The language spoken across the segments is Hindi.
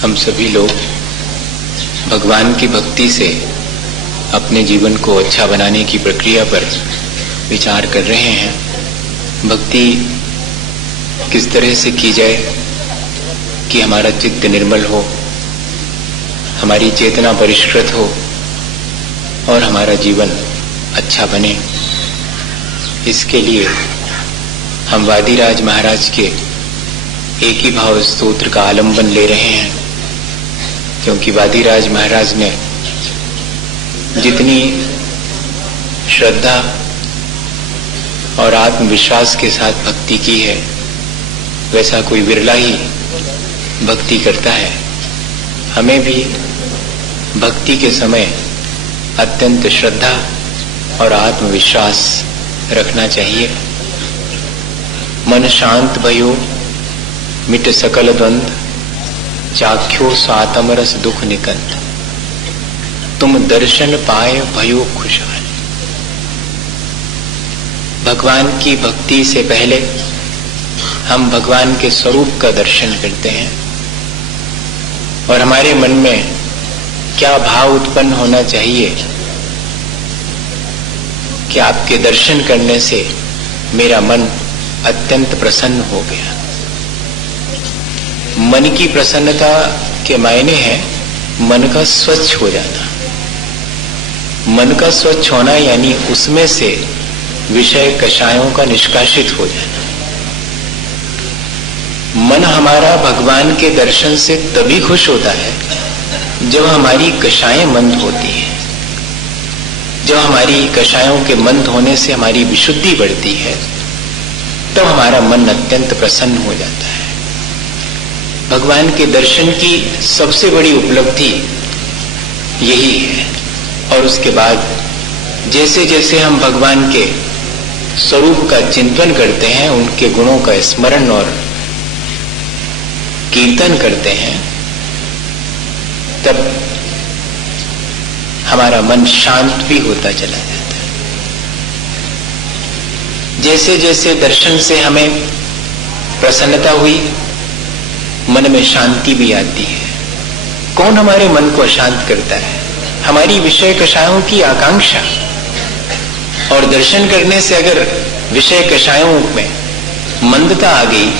हम सभी लोग भगवान की भक्ति से अपने जीवन को अच्छा बनाने की प्रक्रिया पर विचार कर रहे हैं। भक्ति किस तरह से की जाए कि हमारा चित्त निर्मल हो, हमारी चेतना परिष्कृत हो और हमारा जीवन अच्छा बने। इसके लिए हम वादिराज महाराज के एक ही भाव स्तोत्र का आलंबन ले रहे हैं, क्योंकि वादिराज महाराज ने जितनी श्रद्धा और आत्मविश्वास के साथ भक्ति की है, वैसा कोई विरला ही भक्ति करता है। हमें भी भक्ति के समय अत्यंत श्रद्धा और आत्मविश्वास रखना चाहिए। मन शांत भयो मिट सकल द्वंद, चाख्यो सातम रस दुख निकंद, तुम दर्शन पाए भयो खुशहाल। भगवान की भक्ति से पहले हम भगवान के स्वरूप का दर्शन करते हैं और हमारे मन में क्या भाव उत्पन्न होना चाहिए कि आपके दर्शन करने से मेरा मन अत्यंत प्रसन्न हो गया। मन की प्रसन्नता के मायने हैं मन का स्वच्छ हो जाना। मन का स्वच्छ होना यानी उसमें से विषय कषायों का निष्कासित हो जाना। मन हमारा भगवान के दर्शन से तभी खुश होता है जब हमारी कषायें मंद होती हैं, जब हमारी कषायों के मंद होने से हमारी विशुद्धि बढ़ती है, तब हमारा मन अत्यंत प्रसन्न हो जाता है। भगवान के दर्शन की सबसे बड़ी उपलब्धि यही है। और उसके बाद जैसे जैसे हम भगवान के स्वरूप का चिंतन करते हैं, उनके गुणों का स्मरण और कीर्तन करते हैं, तब हमारा मन शांत भी होता चला जाता है। जैसे जैसे दर्शन से हमें प्रसन्नता हुई, मन में शांति भी आती है। कौन हमारे मन को अशांत करता है? हमारी विषय कषायों की आकांक्षा। और दर्शन करने से अगर विषय कषायों में मंदता आ गई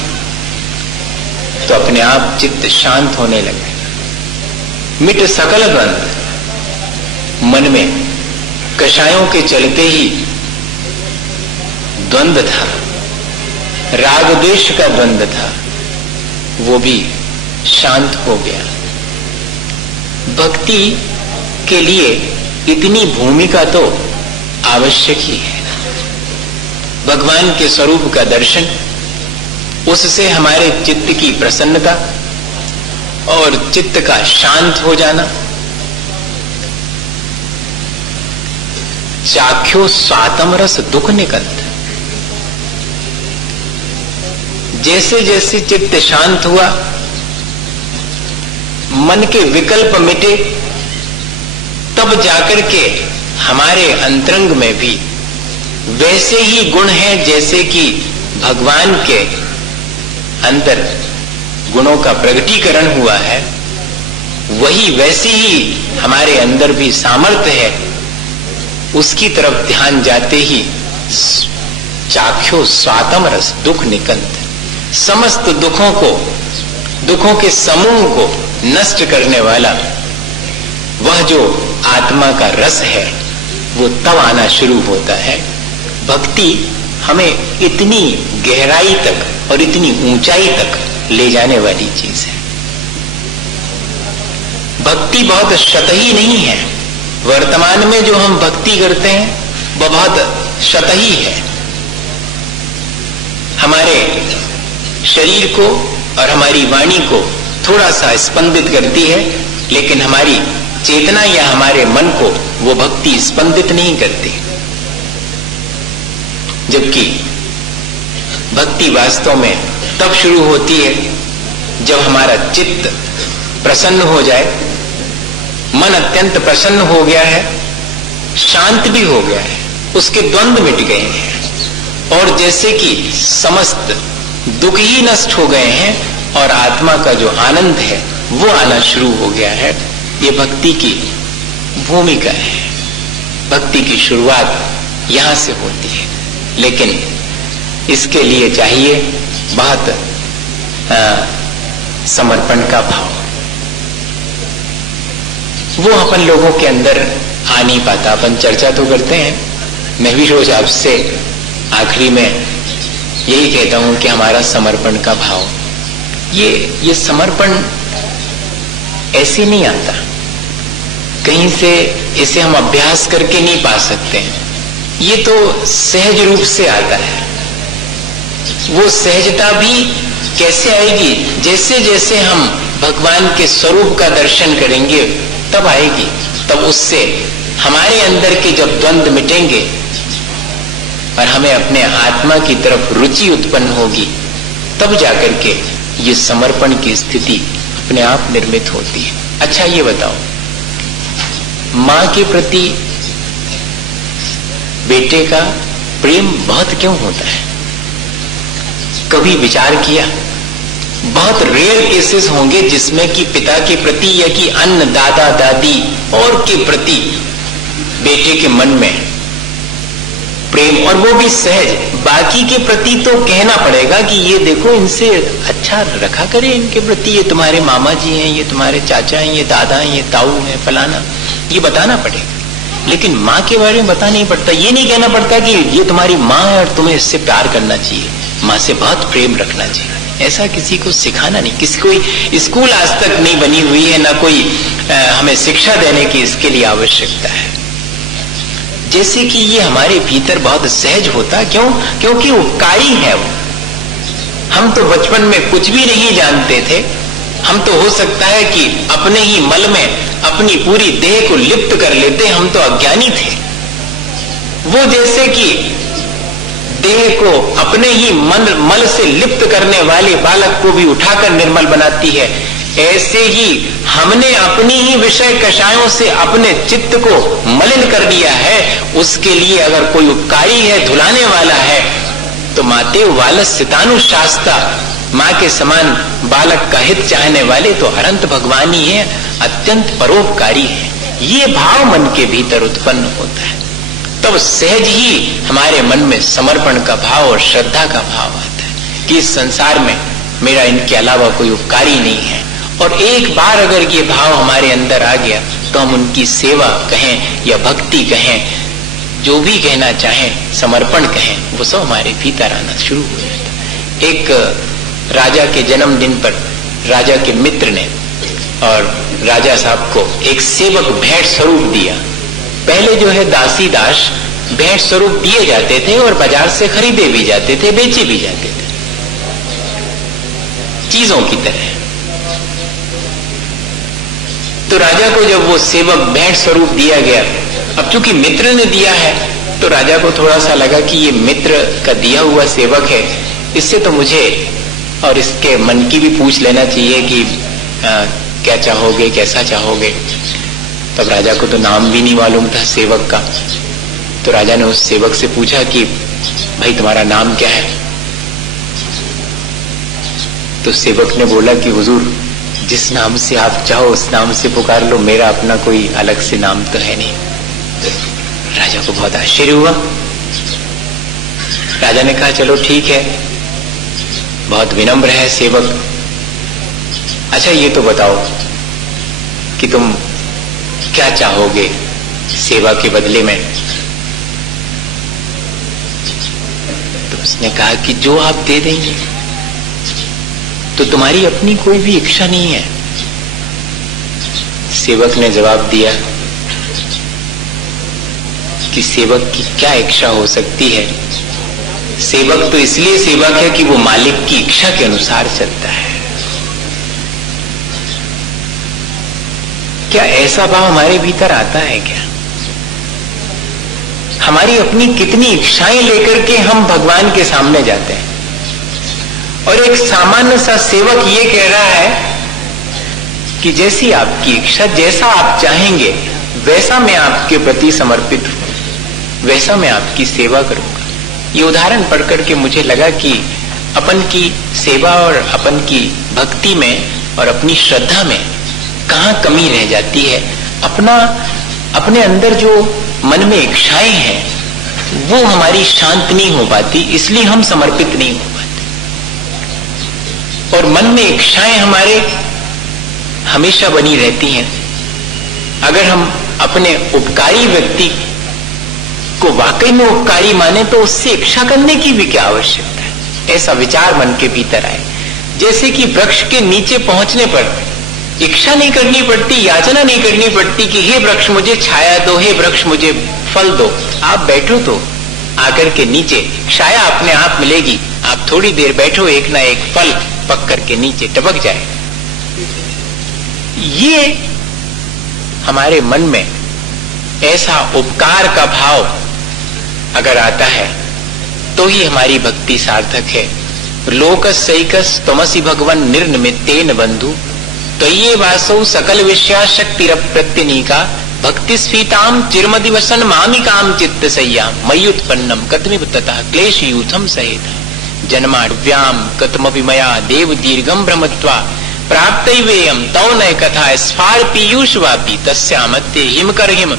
तो अपने आप चित्त शांत होने लगे। मिट सकल द्वंद, मन में कषायों के चलते ही द्वंद था, राग द्वेष का द्वंद था, वो भी शांत हो गया। भक्ति के लिए इतनी भूमिका तो आवश्यक ही है। भगवान के स्वरूप का दर्शन, उससे हमारे चित्त की प्रसन्नता और चित्त का शांत हो जाना। चाख्यो स्वातम रस दुख निकंद, जैसे जैसे चित्त शांत हुआ, मन के विकल्प मिटे, तब जाकर के हमारे अंतरंग में भी वैसे ही गुण हैं जैसे कि भगवान के अंदर गुणों का प्रगटीकरण हुआ है, वही वैसे ही हमारे अंदर भी सामर्थ्य है। उसकी तरफ ध्यान जाते ही चाख्यो स्वातम रस दुख निकंद, समस्त दुखों के समूह को नष्ट करने वाला वह जो आत्मा का रस है, वो तब आना शुरू होता है। भक्ति हमें इतनी गहराई तक और इतनी ऊंचाई तक ले जाने वाली चीज है। भक्ति बहुत शतही नहीं है। वर्तमान में जो हम भक्ति करते हैं वह बहुत शतही है। हमारे शरीर को और हमारी वाणी को थोड़ा सा स्पंदित करती है, लेकिन हमारी चेतना या हमारे मन को वो भक्ति स्पंदित नहीं करती। जबकि भक्ति वास्तव में तब शुरू होती है जब हमारा चित्त प्रसन्न हो जाए, मन अत्यंत प्रसन्न हो गया है, शांत भी हो गया है, उसके द्वंद्व मिट गए हैं और जैसे कि समस्त दुख ही नष्ट हो गए हैं और आत्मा का जो आनंद है वो आना शुरू हो गया है। ये भक्ति की भूमिका है। भक्ति की शुरुआत यहां से होती है, लेकिन इसके लिए चाहिए बहुत समर्पण का भाव। वो अपन लोगों के अंदर आ नहीं पाता। अपन चर्चा तो करते हैं, मैं भी रोज आपसे आखिरी में यही कहता हूं कि हमारा समर्पण का भाव, ये समर्पण ऐसे नहीं आता, कहीं से इसे हम अभ्यास करके नहीं पा सकते हैं। ये तो सहज रूप से आता है। वो सहजता भी कैसे आएगी? जैसे जैसे हम भगवान के स्वरूप का दर्शन करेंगे तब आएगी। तब उससे हमारे अंदर के जब द्वंद्व मिटेंगे और हमें अपने आत्मा की तरफ रुचि उत्पन्न होगी, तब जाकर के ये समर्पण की स्थिति अपने आप निर्मित होती है। अच्छा ये बताओ, मां के प्रति बेटे का प्रेम बहुत क्यों होता है? कभी विचार किया? बहुत रेयर केसेस होंगे जिसमें कि पिता के प्रति या कि अन्य दादा दादी और के प्रति बेटे के मन में प्रेम, और वो भी सहज। बाकी के प्रति तो कहना पड़ेगा कि ये देखो, इनसे अच्छा रखा करे, इनके प्रति, ये तुम्हारे मामा जी हैं, ये तुम्हारे चाचा हैं, ये दादा हैं, ये ताऊ हैं, फलाना, ये बताना पड़ेगा। लेकिन माँ के बारे में बता नहीं पड़ता। ये नहीं कहना पड़ता कि ये तुम्हारी माँ है और तुम्हें इससे प्यार करना चाहिए, माँ से बहुत प्रेम रखना चाहिए। ऐसा किसी को सिखाना नहीं। किसी कोई स्कूल आज तक नहीं बनी हुई है, ना कोई हमें शिक्षा देने की इसके लिए आवश्यकता है। जैसे कि ये हमारे भीतर बहुत सहज होता। क्यों? क्योंकि उपकारी है वो। हम तो बचपन में कुछ भी नहीं जानते थे। हम तो हो सकता है कि अपने ही मल में अपनी पूरी देह को लिप्त कर लेते, हम तो अज्ञानी थे। वो जैसे कि देह को अपने ही मल से लिप्त करने वाले बालक को भी उठाकर निर्मल बनाती है, ऐसे ही हमने अपनी ही विषय कषायों से अपने चित्त को मलिन कर दिया है। उसके लिए अगर कोई उपकारी है, धुलाने वाला है, तो माते वालस्यतानु शास्ता, माँ के समान बालक का हित चाहने वाले तो अनंत भगवान ही है, अत्यंत परोपकारी है। ये भाव मन के भीतर उत्पन्न होता है, तब सहज ही हमारे मन में समर्पण का भाव और श्रद्धा का भाव आता है कि इस संसार में मेरा इनके अलावा कोई उपकारी नहीं है। और एक बार अगर ये भाव हमारे अंदर आ गया तो हम उनकी सेवा कहें या भक्ति कहें, जो भी कहना चाहें, समर्पण कहें, वो सब हमारे भीतर आना शुरू हो जाता है। एक राजा के जन्मदिन पर राजा के मित्र ने और राजा साहब को एक सेवक भेंट स्वरूप दिया। पहले जो है दासी दास भेंट स्वरूप दिए जाते थे और बाजार से खरीदे भी जाते थे, बेचे भी जाते थे, चीजों की तरह। तो राजा को जब वो सेवक भेंट स्वरूप दिया गया, अब चूंकि मित्र ने दिया है तो राजा को थोड़ा सा लगा कि ये मित्र का दिया हुआ सेवक है, इससे तो मुझे और इसके मन की भी पूछ लेना चाहिए कि क्या चाहोगे, कैसा चाहोगे। तब राजा को तो नाम भी नहीं मालूम था सेवक का। तो राजा ने उस सेवक से पूछा कि भाई तुम्हारा नाम क्या है? तो सेवक ने बोला कि हुजूर, जिस नाम से आप चाहो उस नाम से पुकार लो, मेरा अपना कोई अलग से नाम तो है नहीं। राजा को बहुत आश्चर्य हुआ। राजा ने कहा चलो ठीक है, बहुत विनम्र है सेवक। अच्छा ये तो बताओ कि तुम क्या चाहोगे सेवा के बदले में? तो उसने कहा कि जो आप दे देंगे। तो तुम्हारी अपनी कोई भी इच्छा नहीं है? सेवक ने जवाब दिया कि सेवक की क्या इच्छा हो सकती है? सेवक तो इसलिए सेवक है कि वो मालिक की इच्छा के अनुसार चलता है। क्या ऐसा भाव हमारे भीतर आता है क्या? हमारी अपनी कितनी इच्छाएं लेकर के हम भगवान के सामने जाते हैं, और एक सामान्य सा सेवक ये कह रहा है कि जैसी आपकी इच्छा, जैसा आप चाहेंगे वैसा मैं आपके प्रति समर्पित हूं, वैसा मैं आपकी सेवा करूंगा। ये उदाहरण पढ़ करके मुझे लगा कि अपन की सेवा और अपन की भक्ति में और अपनी श्रद्धा में कहाँ कमी रह जाती है, अपने अंदर जो मन में इच्छाएं हैं वो हमारी शांत नहीं हो पाती, इसलिए हम समर्पित नहीं हो पाते। और मन में इच्छाएं हमारे हमेशा बनी रहती हैं। अगर हम अपने उपकारी व्यक्ति को वाकई में उपकारी माने तो उससे इच्छा करने की भी क्या आवश्यकता है, ऐसा विचार मन के भीतर आए। जैसे कि वृक्ष के नीचे पहुंचने पर इच्छा नहीं करनी पड़ती, याचना नहीं करनी पड़ती कि हे वृक्ष मुझे छाया दो, हे वृक्ष मुझे फल दो। आप बैठो तो आकर के नीचे छाया अपने आप मिलेगी। आप थोड़ी देर बैठो, एक ना एक फल पक करके नीचे टपक जाए। ये हमारे मन में ऐसा उपकार का भाव अगर आता है तो ही हमारी भक्ति सार्थक है। लोकस सैकस तमसी भगवन निर्निमित्तेन बंधु त्वय्ये वासौ सकल विषया शक्तिरप्रत्यनीका भक्ति स्फीताम चिरमदिवसन मामिकाम चित्त सय्याम मय्युत्पन्नम कथमिव ततः क्लेश यूथम सहेत जन्माढ्याम कथमपि मया देव दीर्घम भ्रमत्वा प्राप्तैवेयम तौ नय कथा स्फार पीयूषवापि तस्यामत्ये हिमकर हिम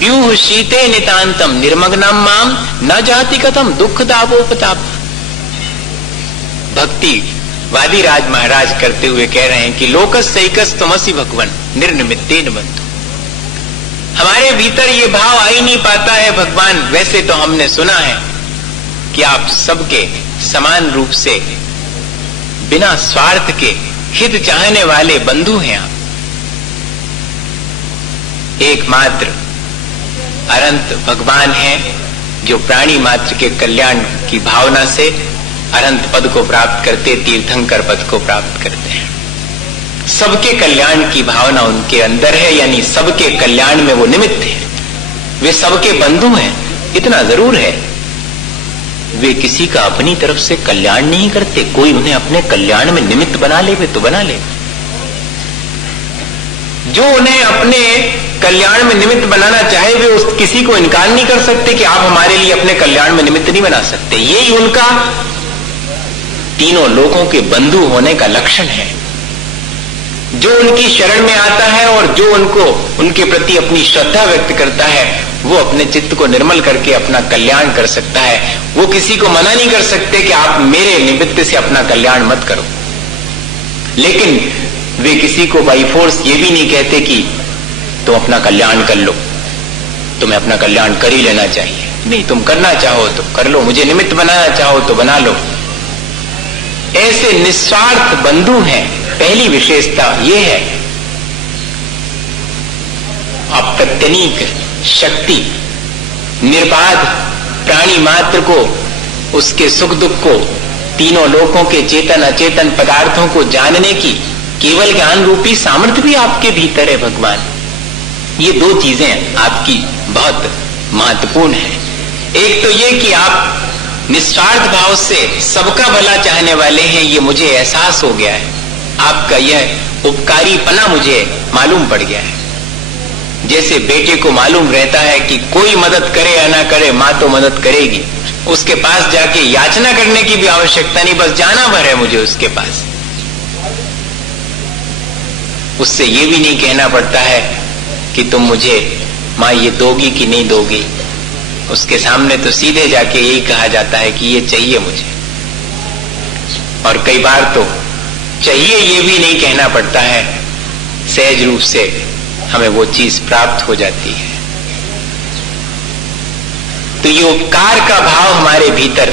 व्यूह शीते नितांतम निर्मग्नम माम न जाति कथम दुख दावोपताप। भक्ति वादिराज महाराज करते हुए कह रहे हैं कि लोकस सैकस तमसी भगवन निर्निमित्तेन बंधु। हमारे भीतर ये भाव आ ही नहीं पाता है भगवान। वैसे तो हमने सुना है कि आप सबके समान रूप से बिना स्वार्थ के हित चाहने वाले बंधु हैं। आप एकमात्र अनंत भगवान हैं जो प्राणी मात्र के कल्याण की भावना से अनंत पद को प्राप्त करते, तीर्थंकर पद को प्राप्त करते हैं। सबके कल्याण की भावना उनके अंदर है, यानी सबके कल्याण में वो निमित्त है। वे सबके बंधु हैं, इतना जरूर है। वे किसी का अपनी तरफ से कल्याण नहीं करते, कोई उन्हें अपने कल्याण में निमित्त बना ले तो बना ले। जो उन्हें अपने कल्याण में निमित्त बनाना चाहे वे उस किसी को इनकार नहीं कर सकते कि आप हमारे लिए अपने कल्याण में निमित्त नहीं बना सकते। यही उनका तीनों लोगों के बंधु होने का लक्षण है। जो उनकी शरण में आता है और जो उनको उनके प्रति अपनी श्रद्धा व्यक्त करता है वो अपने चित्त को निर्मल करके अपना कल्याण कर सकता है। वो किसी को मना नहीं कर सकते कि आप मेरे निमित्त से अपना कल्याण मत करो, लेकिन वे किसी को बाई फोर्स ये भी नहीं कहते कि तुम अपना कल्याण कर लो, तुम्हें अपना कल्याण कर ही लेना चाहिए। नहीं, तुम करना चाहो तो कर लो, मुझे निमित्त बनाना चाहो तो बना लो। ऐसे निस्वार्थ बंधु हैं। पहली विशेषता ये है। अप्रत्यनीक शक्ति, निर्बाध प्राणी मात्र को उसके सुख दुख को, तीनों लोकों के चेतन अचेतन पदार्थों को जानने की केवल ज्ञान रूपी सामर्थ्य भी आपके भीतर है भगवान। ये दो चीजें आपकी बहुत महत्वपूर्ण है। एक तो ये कि आप निस्वार्थ भाव से सबका भला चाहने वाले हैं, ये मुझे एहसास हो गया है। आपका यह उपकारीपना मुझे मालूम पड़ गया है। जैसे बेटे को मालूम रहता है कि कोई मदद करे या ना करे माँ तो मदद करेगी, उसके पास जाके याचना करने की भी आवश्यकता नहीं, बस जाना भर है मुझे उसके पास। उससे ये भी नहीं कहना पड़ता है कि तुम मुझे माँ ये दोगी कि नहीं दोगी। उसके सामने तो सीधे जाके यही कहा जाता है कि ये चाहिए मुझे। और कई बार तो चाहिए ये भी नहीं कहना पड़ता है, सहज रूप से हमें वो चीज प्राप्त हो जाती है। तो ये उपकार का भाव हमारे भीतर।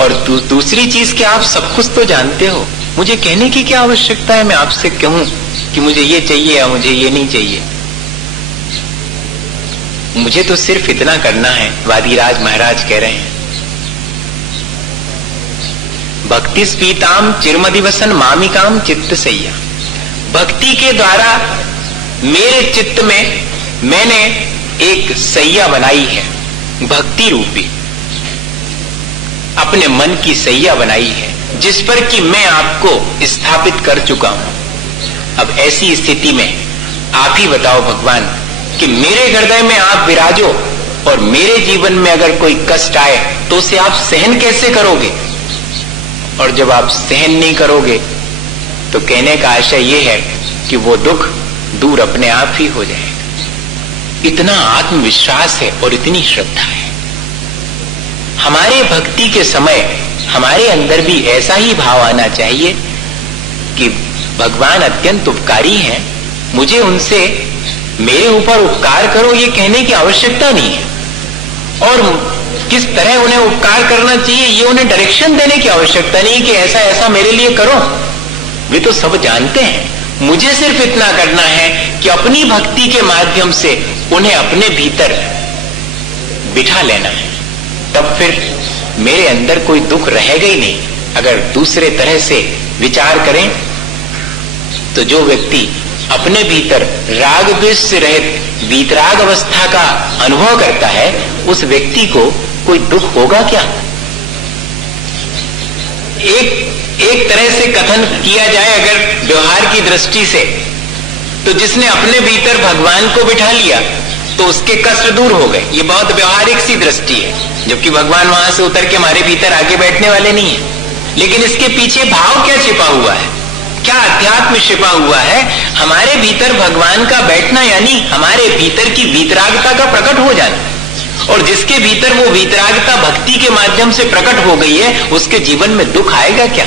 और दूसरी चीज कि आप सब कुछ तो जानते हो, मुझे कहने की क्या आवश्यकता है मैं आपसे कहूं कि मुझे ये चाहिए या मुझे ये नहीं चाहिए। मुझे तो सिर्फ इतना करना है। वादिराज महाराज कह रहे हैं, भक्ति स्पीताम चिरमदिवसन मामिकाम चित्त सैया। भक्ति के द्वारा मेरे चित्त में मैंने एक सैया बनाई है, भक्ति रूपी अपने मन की सैया बनाई है, जिस पर कि मैं आपको स्थापित कर चुका हूं। अब ऐसी स्थिति में आप ही बताओ भगवान कि मेरे हृदय में आप विराजो और मेरे जीवन में अगर कोई कष्ट आए तो उसे आप सहन कैसे करोगे। और जब आप सहन नहीं करोगे तो कहने का आशय यह है कि वो दुख दूर अपने आप ही हो जाएगा। इतना आत्मविश्वास है और इतनी श्रद्धा है। हमारे भक्ति के समय हमारे अंदर भी ऐसा ही भाव आना चाहिए कि भगवान अत्यंत उपकारी हैं, मुझे उनसे मेरे ऊपर उपकार करो ये कहने की आवश्यकता नहीं है, और किस तरह उन्हें उपकार करना चाहिए ये उन्हें डायरेक्शन देने की आवश्यकता नहीं कि ऐसा ऐसा मेरे लिए करो। वे तो सब जानते हैं। मुझे सिर्फ इतना करना है कि अपनी भक्ति के माध्यम से उन्हें अपने भीतर बिठा लेना है, तब फिर मेरे अंदर कोई दुख रहेगा ही नहीं। अगर दूसरे तरह से विचार करें तो जो व्यक्ति अपने भीतर राग द्वेष से रहित वीतराग अवस्था का अनुभव करता है, उस व्यक्ति को कोई दुख होगा क्या? एक तरह से कथन किया जाए अगर व्यवहार की दृष्टि से, तो जिसने अपने भीतर भगवान को बिठा लिया तो उसके कष्ट दूर हो गए। ये बहुत व्यवहारिक सी दृष्टि है, जबकि भगवान वहां से उतर के हमारे भीतर आगे बैठने वाले नहीं है। लेकिन इसके पीछे भाव क्या छिपा हुआ है, क्या अध्यात्म छिपा हुआ है? हमारे भीतर भगवान का बैठना यानी हमारे भीतर की वीतरागता का प्रकट हो जाना। और जिसके भीतर वो वीतरागता भक्ति के माध्यम से प्रकट हो गई है, उसके जीवन में दुख आएगा क्या?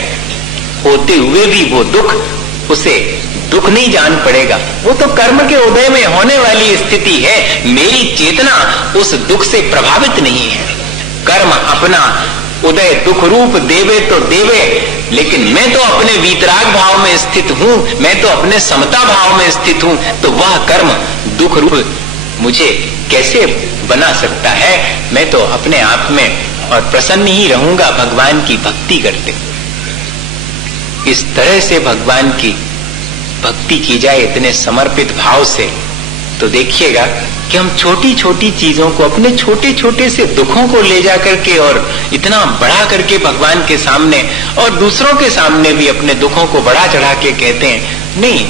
होते हुए भी वो दुख उसे दुख नहीं जान पड़ेगा। वो तो कर्म के उदय में होने वाली स्थिति है। मेरी चेतना उस दुख से प्रभावित नहीं है। कर्म अपना उदय दुख रूप देवे तो देवे, लेकिन मैं तो अपने वीतराग भाव में स्थित हूं, मैं तो अपने समता भाव में स्थित हूं, तो वह कर्म दुख रूप मुझे कैसे बना सकता है? मैं तो अपने आप में और प्रसन्न ही रहूंगा भगवान की भक्ति करते। इस तरह से भगवान की भक्ति की जाए इतने समर्पित भाव से, तो देखिएगा कि हम छोटी छोटी चीजों को, अपने छोटे छोटे से दुखों को ले जा करके और इतना बढ़ा करके भगवान के सामने और दूसरों के सामने भी अपने दुखों को बढ़ा चढ़ा के कहते हैं नहीं,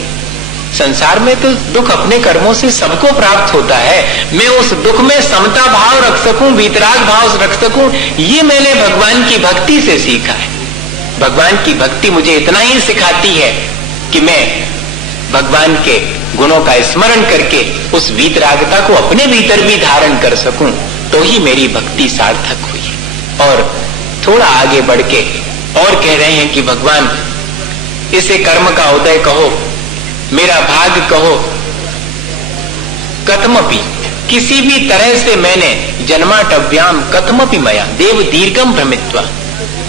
संसार में तो दुख अपने कर्मों से सबको प्राप्त होता है। मैं उस दुख में समता भाव रख सकूं, वीतराग भाव रख सकूं, ये मैंने भगवान की भक्ति से सीखा है। भगवान की भक्ति मुझे इतना ही सिखाती है कि मैं भगवान के गुणों का स्मरण करके उस वीतरागता को अपने भीतर भी धारण कर सकूं, तो ही मेरी भक्ति सार्थक हुई। और थोड़ा आगे बढ़ के और कह रहे हैं कि भगवान इसे कर्म का उदय कहो, मेरा भाग कहो, कथमपि किसी भी तरह से मैंने जन्माटव्याम कथमपि मया देव दीर्घम भ्रमित्वा,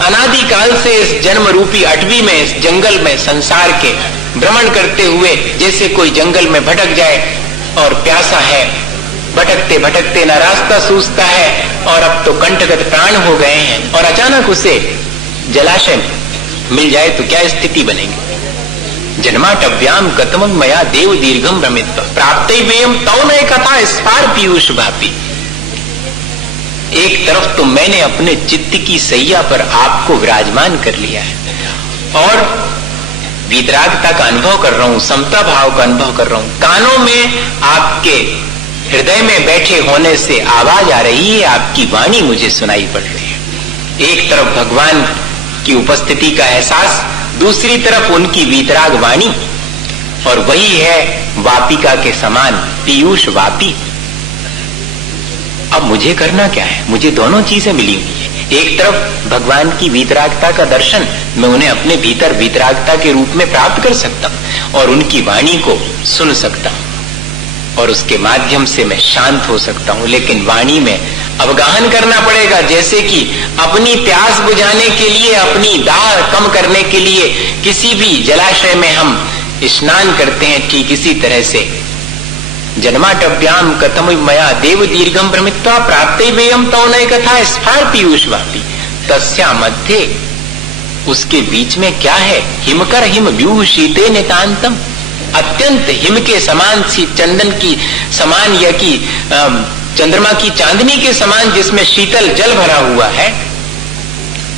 अनादिकाल से इस जन्म रूपी अटवी में, इस जंगल में, संसार के भ्रमण करते हुए जैसे कोई जंगल में भटक जाए और प्यासा है, भटकते भटकते न रास्ता सूझता है और अब तो कंठगत प्राण हो गए हैं, और अचानक उसे जलाशय मिल जाए तो क्या स्थिति बनेगी? जन्माटव्याम कथम मया देव दीर्घम भ्रमित्वा प्राप्तव्यम तौ नय कथा स्पार पीयूष भापी। एक तरफ तो मैंने अपने चित्त की सैया पर आपको विराजमान कर लिया है और वीतरागता का अनुभव कर रहा हूं, समता भाव का अनुभव कर रहा हूं। कानों में आपके हृदय में बैठे होने से आवाज आ रही है, आपकी वाणी मुझे सुनाई पड़ रही है। एक तरफ भगवान की उपस्थिति का एहसास, दूसरी तरफ उनकी वीतराग वाणी, और वही है वापिका के समान पीयूष वापी। अब मुझे करना क्या है? मुझे दोनों चीजें मिली हुई है। एक तरफ भगवान की वीतरागता का दर्शन, मैं उन्हें अपने भीतर वीतरागता के रूप में प्राप्त कर सकता हूं और उनकी वाणी को सुन सकता हूं और उसके माध्यम से मैं शांत हो सकता हूं। लेकिन वाणी में अवगाहन करना पड़ेगा, जैसे कि अपनी प्यास बुझाने के लिए, अपनी दाह कम करने के लिए किसी भी जलाशय में हम स्नान करते हैं, ठीक इसी तरह से जन्माटव्याम कथम मया देव दीर्घम भ्रमित्वा प्राप्तव्यम तौ नय कथा स्फार पीयूष वापी। तस्या मध्य, उसके बीच में क्या है? हिमकर हिम व्यूह शीते नितांतम, अत्यंत हिम के समान, सी चंदन की समान या कि चंद्रमा की चांदनी के समान जिसमें शीतल जल भरा हुआ है।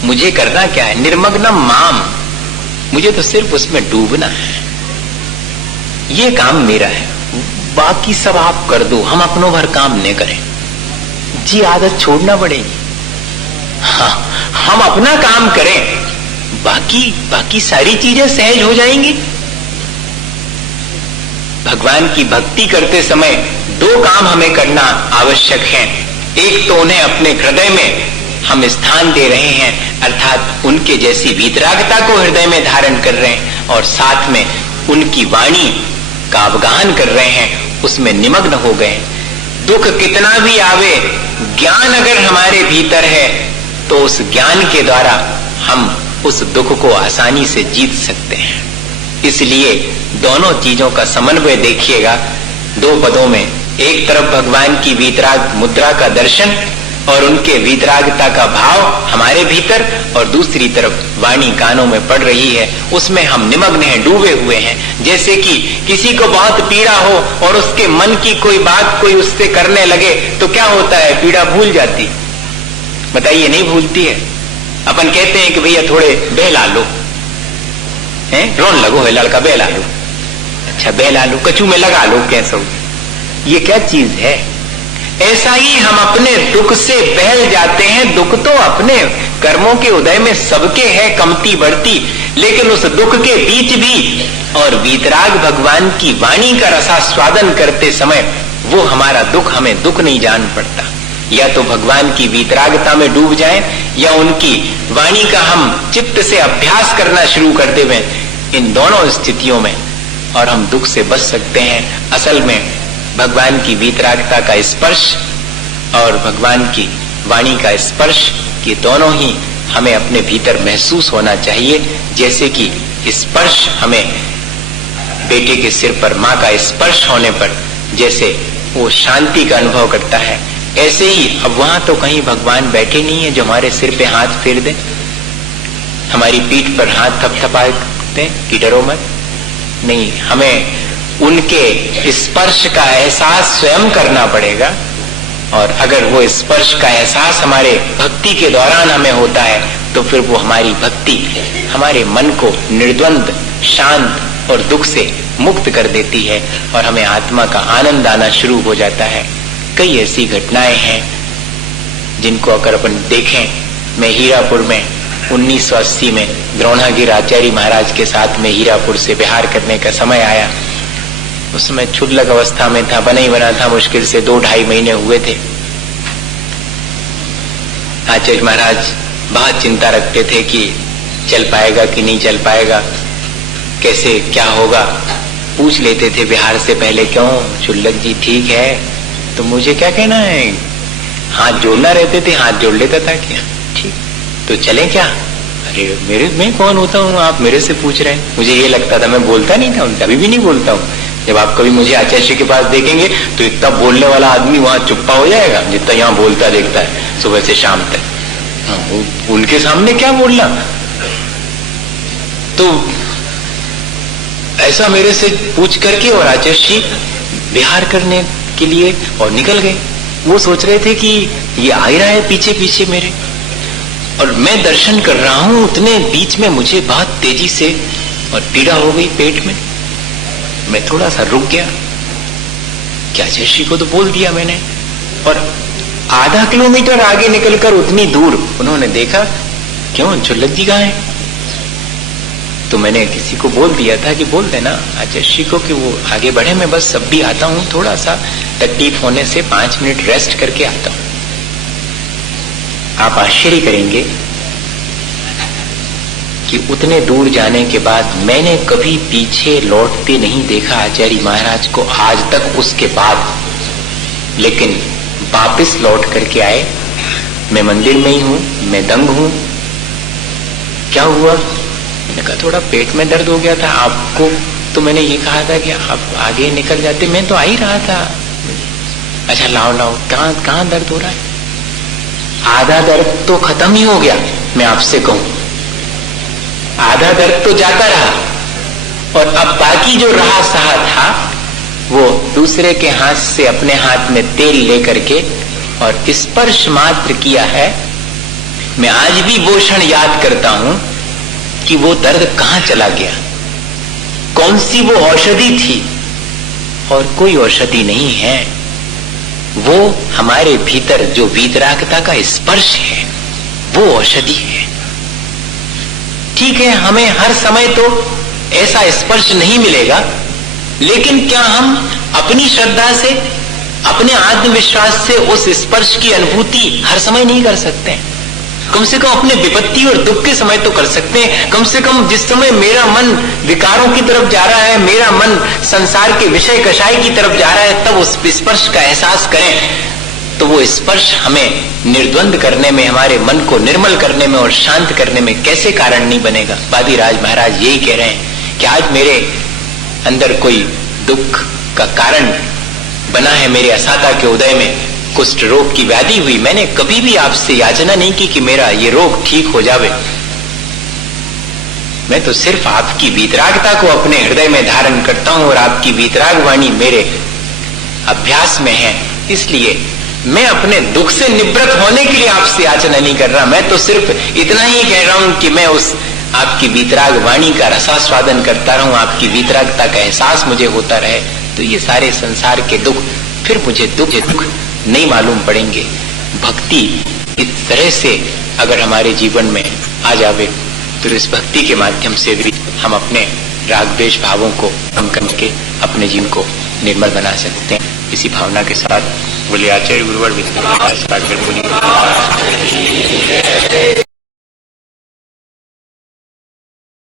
मुझे करना क्या है? निर्मग्नम माम, मुझे तो सिर्फ उसमें डूबना है, ये काम मेरा है। बाकी सब आप कर दो, हम अपनों भर काम नहीं करें जी, आदत छोड़ना पड़ेगी। हाँ, हम अपना काम करें, बाकी सारी चीजें सहज हो जाएंगी। भगवान की भक्ति करते समय दो काम हमें करना आवश्यक है। एक तो उन्हें अपने हृदय में हम स्थान दे रहे हैं, अर्थात उनके जैसी वीतरागता को हृदय में धारण कर रहे हैं, और साथ में उनकी वाणी का अवगाहन कर रहे हैं, उसमें निमग्न हो गए। दुख कितना भी आवे, ज्ञान अगर हमारे भीतर है तो उस ज्ञान के द्वारा हम उस दुख को आसानी से जीत सकते हैं। इसलिए दोनों चीजों का समन्वय देखिएगा दो पदों में। एक तरफ भगवान की वीतराग मुद्रा का दर्शन और उनके वीतरागता का भाव हमारे भीतर, और दूसरी तरफ वाणी कानों में पड़ रही है, उसमें हम निमग्न हैं, डूबे हुए हैं। जैसे कि किसी को बहुत पीड़ा हो और उसके मन की कोई बात कोई उससे करने लगे तो क्या होता है, पीड़ा भूल जाती। बताइए, नहीं भूलती है? अपन कहते हैं कि भैया थोड़े बहला लो, रोन लगो है लड़का, बहला लो। अच्छा बहला लो, कचू में लगा लो, कैसा? ये क्या चीज है? ऐसा ही हम अपने दुख से बहल जाते हैं। दुख तो अपने कर्मों के उदय में सबके है, कमती बढ़ती, लेकिन उस दुख के बीच भी और वीतराग भगवान की वाणी का रसास्वादन करते समय वो हमारा दुख हमें दुख नहीं जान पड़ता। या तो भगवान की वीतरागता में डूब जाएं, या उनकी वाणी का हम चित्त से अभ्यास करना शुरू कर देवें। इन दोनों स्थितियों में और हम दुख से बच सकते हैं। असल में भगवान की वीतरागता का स्पर्श और भगवान की वाणी का स्पर्श, ये दोनों ही हमें अपने भीतर महसूस होना चाहिए। जैसे कि स्पर्श हमें बेटे के सिर पर माँ का स्पर्श होने पर जैसे वो शांति का अनुभव करता है, ऐसे ही अब वहां तो कहीं भगवान बैठे नहीं है जो हमारे सिर पे हाथ फेर दे, हमारी पीठ पर हाथ थपथपा दें कि डरो मत। नहीं, हमें उनके स्पर्श का एहसास स्वयं करना पड़ेगा। और अगर वो स्पर्श का एहसास हमारे भक्ति के दौरान हमें होता है तो फिर वो हमारी भक्ति हमारे मन को निर्द्वंद, शांत और दुख से मुक्त कर देती है और हमें आत्मा का आनंद आना शुरू हो जाता है। कई ऐसी घटनाएं हैं जिनको अगर अपन देखें। मैं हीरापुर में 1980 में द्रोणागिरि आचार्य महाराज के साथ में हीरापुर से बिहार करने का समय आया। उस समय क्षुल्लक अवस्था में था, बना ही बना था, मुश्किल से 2-2.5 महीने हुए थे। आचार्य महाराज बहुत चिंता रखते थे कि चल पाएगा कि नहीं चल पाएगा, कैसे क्या होगा। पूछ लेते थे बिहार से पहले, क्यों क्षुल्लक जी ठीक है? तो मुझे क्या कहना है, हाथ जोड़ना रहते थे, हाथ जोड़ लेता था क्या ठीक तो चले क्या? अरे मैं कौन होता हूँ, आप मेरे से पूछ रहे हैं? मुझे ये लगता था, मैं बोलता नहीं था, अभी भी नहीं बोलता हूँ। जब आप कभी मुझे आचार्य के पास देखेंगे तो इतना बोलने वाला आदमी वहां चुप्पा हो जाएगा जितना यहाँ बोलता देखता है सुबह से शाम तक। उनके सामने क्या बोलना। तो ऐसा मेरे से पूछ करके और आचार्य जी बिहार करने के लिए और निकल गए। वो सोच रहे थे कि ये आ ही रहा है पीछे पीछे मेरे, और मैं दर्शन कर रहा हूं। उतने बीच में मुझे बहुत तेजी से और पीड़ा हो गई पेट में। मैं थोड़ा सा रुक गया, क्या आचार्य को तो बोल दिया मैंने। और आधा किलोमीटर आगे निकलकर उतनी दूर उन्होंने देखा, क्यों क्षुल्लक जी कहाँ हैं? तो मैंने किसी को बोल दिया था कि बोल देना आचार्य को कि वो आगे बढ़े, मैं बस अब भी आता हूँ, थोड़ा सा तकलीफ होने से 5 मिनट रेस्ट करके आता हूँ। आप आश्चर्य करेंगे कि उतने दूर जाने के बाद मैंने कभी पीछे लौटते नहीं देखा आचार्य महाराज को आज तक उसके बाद। लेकिन वापस लौट करके आए। मैं मंदिर में ही हूं, मैं दंग हूं। क्या हुआ? मैंने कहा थोड़ा पेट में दर्द हो गया था। आपको तो मैंने ये कहा था कि आप आगे निकल जाते, मैं तो आ ही रहा था। अच्छा लाओ कहाँ दर्द हो रहा है? आधा दर्द तो खत्म ही हो गया, मैं आपसे कहूं। आधा दर्द तो जाता रहा, और अब बाकी जो रहा सहा था वो दूसरे के हाथ से अपने हाथ में तेल लेकर के और स्पर्श मात्र किया है। मैं आज भी वो क्षण याद करता हूं कि वो दर्द कहां चला गया, कौन सी वो औषधि थी। और कोई औषधि नहीं है, वो हमारे भीतर जो वीतरागता का स्पर्श है वो औषधि है। ठीक है, हमें हर समय तो ऐसा स्पर्श नहीं मिलेगा, लेकिन क्या हम अपनी श्रद्धा से, अपने आत्मविश्वास से उस स्पर्श की अनुभूति हर समय नहीं कर सकते हैं? कम से कम अपने विपत्ति और दुख के समय तो कर सकते हैं। कम से कम जिस समय मेरा मन विकारों की तरफ जा रहा है, मेरा मन संसार के विषय कषाय की तरफ जा रहा है, तब उस स्पर्श का एहसास करें। तो वो स्पर्श हमें निर्द्वंद करने में, हमारे मन को निर्मल करने में और शांत करने में कैसे कारण नहीं बनेगा? वादिराज महाराज यही कह रहे हैं कि आज मेरे अंदर कोई दुख का कारण बना है, मेरे असाता के उदय में कुष्ठ रोग की व्याधि हुई। मैंने कभी भी आपसे याचना नहीं की कि मेरा ये रोग ठीक हो जावे। मैं तो सिर्फ आपकी वीतरागता को अपने हृदय में धारण करता हूं और आपकी वीतराग वाणी मेरे अभ्यास में है, इसलिए मैं अपने दुख से निवृत्त होने के लिए आपसे याचना नहीं कर रहा। मैं तो सिर्फ इतना ही कह रहा हूं कि मैं उस आपकी वीतराग वाणी का रसास्वादन करता रहूं, आपकी वीतरागता का एहसास मुझे होता रहे, तो ये सारे संसार के दुख फिर मुझे दुख नहीं मालूम पड़ेंगे। भक्ति इस तरह से अगर हमारे जीवन में आ जावे, तो इस भक्ति के माध्यम से भी हम अपने राग द्वेष भावों को कम करके अपने जीवन को निर्मल बना सकते हैं। इसी भावना के साथ बोले आचार्य गुरुवर विष्णु